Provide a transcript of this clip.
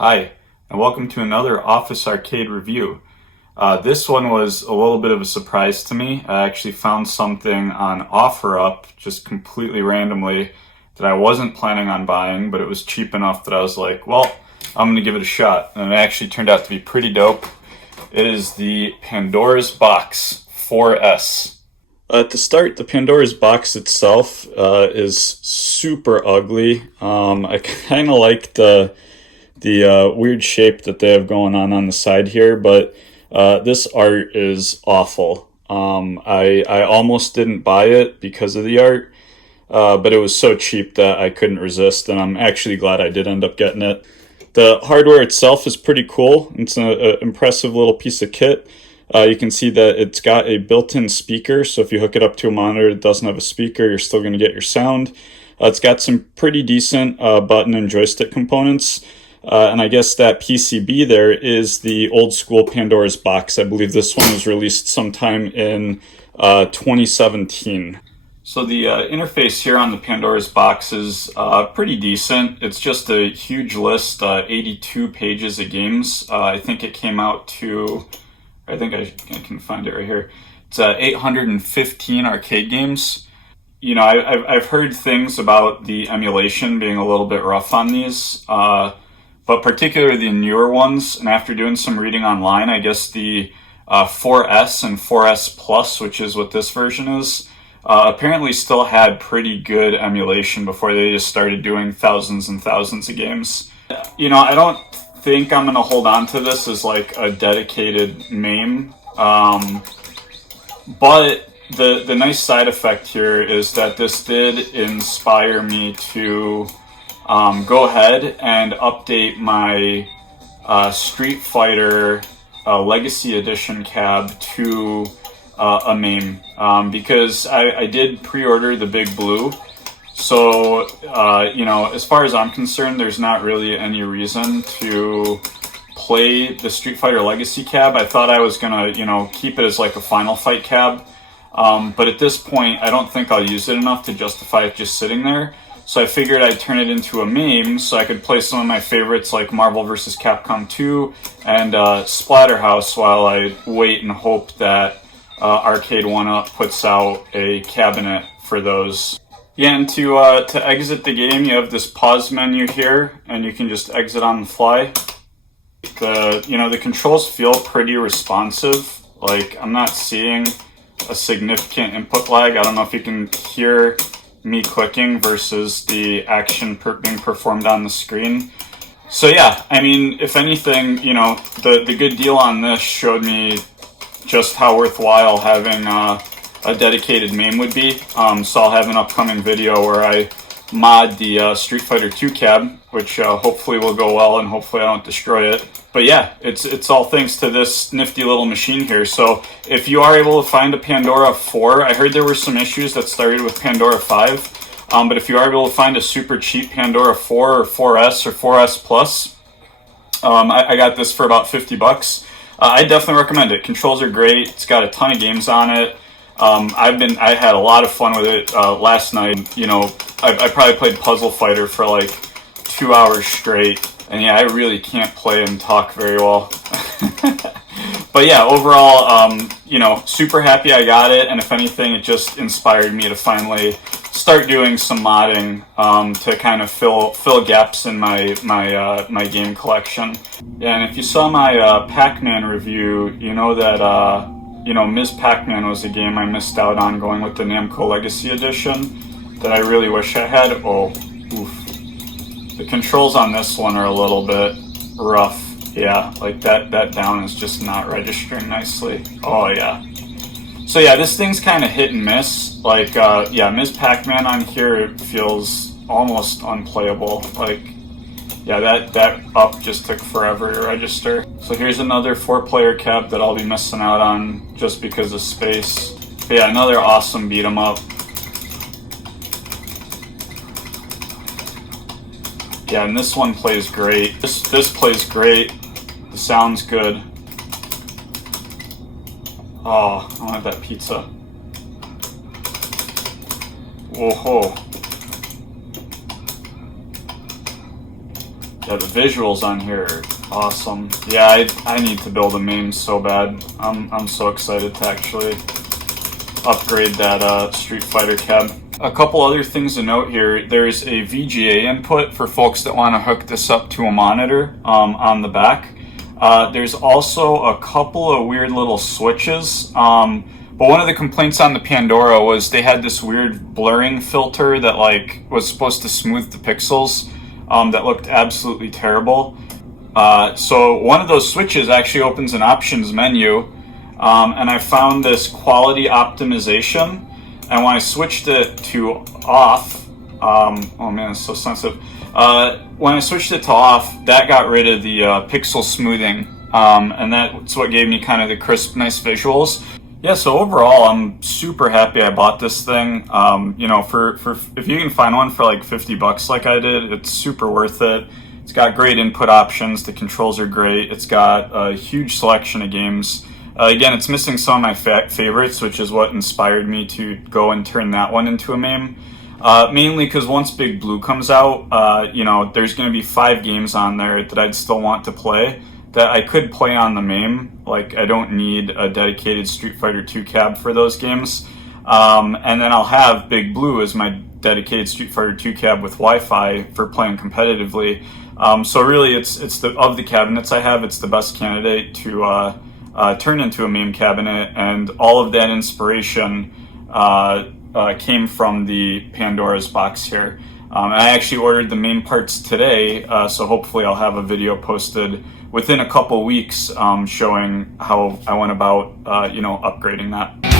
Hi, and welcome to another Office Arcade review. This one was a little bit of a surprise to me. I actually found something on OfferUp, just completely randomly, that I wasn't planning on buying, but it was cheap enough that I was like, well, I'm going to give it a shot. And it actually turned out to be pretty dope. It is the Pandora's Box 4S. To start, the Pandora's Box itself is super ugly. I kind of like the weird shape that they have going on the side here, but this art is awful. I almost didn't buy it because of the art, but it was so cheap that I couldn't resist, and I'm actually glad I did end up getting it. The hardware itself is pretty cool. It's an impressive little piece of kit. You can see that it's got a built-in speaker, so if you hook it up to a monitor that doesn't have a speaker, you're still going to get your sound. It's got some pretty decent button and joystick components. And I guess that PCB there is the old school Pandora's Box. I believe this one was released sometime in 2017. So the interface here on the Pandora's Box is pretty decent. It's just a huge list, 82 pages of games. I think it came out to, I think I can find it right here. It's 815 arcade games. You know, I've heard things about the emulation being a little bit rough on these. But particularly the newer ones, and after doing some reading online, I guess the 4S and 4S Plus, which is what this version is, apparently still had pretty good emulation before they just started doing thousands and thousands of games. You know, I don't think I'm going to hold on to this as like a dedicated MAME, but the nice side effect here is that this did inspire me to go ahead and update my Street Fighter Legacy Edition cab to a MAME because I did pre-order the Big Blue. So, you know, as far as I'm concerned, there's not really any reason to play the Street Fighter Legacy cab. I thought I was going to, you know, keep it as like a Final Fight cab. But at this point, I don't think I'll use it enough to justify it just sitting there. So I figured I'd turn it into a MAME so I could play some of my favorites like Marvel vs. Capcom 2 and Splatterhouse while I wait and hope that Arcade1Up puts out a cabinet for those. Yeah, and to exit the game, you have this pause menu here, and you can just exit on the fly. The controls feel pretty responsive. Like, I'm not seeing a significant input lag. I don't know if you can hear me clicking versus the action being performed on the screen. So yeah, I mean, if anything, you know, the good deal on this showed me just how worthwhile having a dedicated MAME would be. So I'll have an upcoming video where I mod the Street Fighter 2 cab, which hopefully will go well and hopefully I don't destroy it. But yeah, it's all thanks to this nifty little machine here. So if you are able to find a Pandora 4, I heard there were some issues that started with Pandora 5, but if you are able to find a super cheap Pandora 4 or 4S or 4S Plus, I got this for about $50. I definitely recommend it. Controls are great. It's got a ton of games on it. I had a lot of fun with it last night. You know, I probably played Puzzle Fighter for like 2 hours straight. And yeah, I really can't play and talk very well. But yeah, overall, you know, super happy I got it. And if anything, it just inspired me to finally start doing some modding to kind of fill gaps in my game collection. Yeah, and if you saw my Pac-Man review, you know that you know, Ms. Pac-Man was a game I missed out on going with the Namco Legacy Edition that I really wish I had. Oh, oof. The controls on this one are a little bit rough. Yeah, like that down is just not registering nicely. Oh yeah. So yeah, this thing's kind of hit and miss. Like, yeah, Ms. Pac-Man on here, it feels almost unplayable. Like, yeah, that up just took forever to register. So here's another 4-player cab that I'll be missing out on just because of space. But yeah, another awesome beat 'em up. Yeah, and this one plays great. This plays great. The sound's good. Oh, I want that pizza. Whoa. Yeah, the visuals on here are awesome. Yeah, I need to build a MAME so bad. I'm so excited to actually upgrade that Street Fighter cab. A couple other things to note here. There's a VGA input for folks that want to hook this up to a monitor on the back. There's also a couple of weird little switches. But one of the complaints on the Pandora was they had this weird blurring filter that like was supposed to smooth the pixels that looked absolutely terrible. So one of those switches actually opens an options menu, and I found this quality optimization. And when I switched it to off, oh man, it's so sensitive. When I switched it to off, that got rid of the pixel smoothing, and that's what gave me kind of the crisp, nice visuals. Yeah, so overall, I'm super happy I bought this thing. You know, for if you can find one for like $50 like I did, it's super worth it. It's got great input options. The controls are great. It's got a huge selection of games. Again, it's missing some of my favorites, which is what inspired me to go and turn that one into a MAME. Mainly because once Big Blue comes out, you know, there's going to be 5 games on there that I'd still want to play that I could play on the MAME. Like, I don't need a dedicated Street Fighter 2 cab for those games. And then I'll have Big Blue as my dedicated Street Fighter 2 cab with Wi-Fi for playing competitively. So really, it's of the cabinets I have, it's the best candidate to turn into a MAME cabinet, and all of that inspiration came from the Pandora's box here. I actually ordered the MAME parts today, so hopefully I'll have a video posted within a couple weeks showing how I went about, you know, upgrading that.